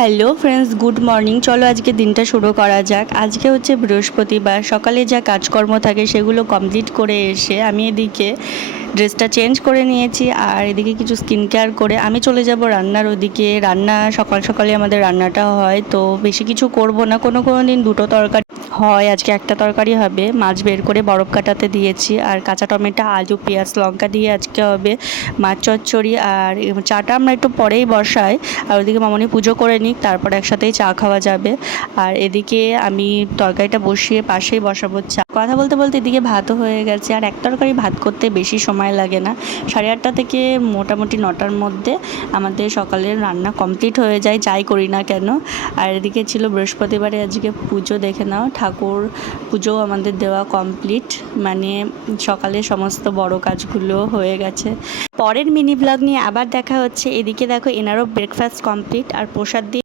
Hello friends, good morning. চলো আজকে দিনটা শুরু করা যাক। আজকে হচ্ছে বৃহস্পতিবার, সকালে যা কাজকর্ম থাকে সেগুলো কমপ্লিট করে এসে আমি এদিকে ড্রেসটা চেঞ্জ করে নিয়েছি আর এদিকে কিছু স্কিন কেয়ার করে আমি চলে যাব রান্নার ওদিকে। রান্না সকাল সকালে আমাদের রান্নাটা হয়, তো বেশি কিছু করব না। কোনো দিন দুটো তরকারি হয়, আজকে একটা তরকারি হবে। মাছ বের করে বরফ কাটাতে দিয়েছি আর কাঁচা টমেটো, আলু, পেঁয়াজ, লঙ্কা দিয়ে আজকে হবে মাছ চচ্চড়ি। আর চাটা আমরা একটু পরেই বসাই, আর ওদিকে মামনি পুজো করে নিক, তারপর একসাথেই চা খাওয়া যাবে। আর এদিকে আমি তরকারিটা বসিয়ে পাশেই বসাবো চা। কথা বলতে বলতে এদিকে ভাতও হয়ে গেছে। আর এক তরকারি ভাত করতে বেশি সময় লাগে না, 8:30 থেকে মোটামুটি 9টার মধ্যে আমাদের সকালের রান্না কমপ্লিট হয়ে যায়, যাই করি না কেন। আর এদিকে ছিল বৃহস্পতিবারে আজকে পুজো, দেখে নাও ঠাকুর পুজো আমাদের দেওয়া কমপ্লিট, মানে সকালে সমস্ত বড় কাজগুলো হয়ে গেছে। পরের মিনি ব্লগ নিয়ে আবার দেখা হচ্ছে। এদিকে দেখো এনারও ব্রেকফাস্ট কমপ্লিট আর প্রসাদ দিয়ে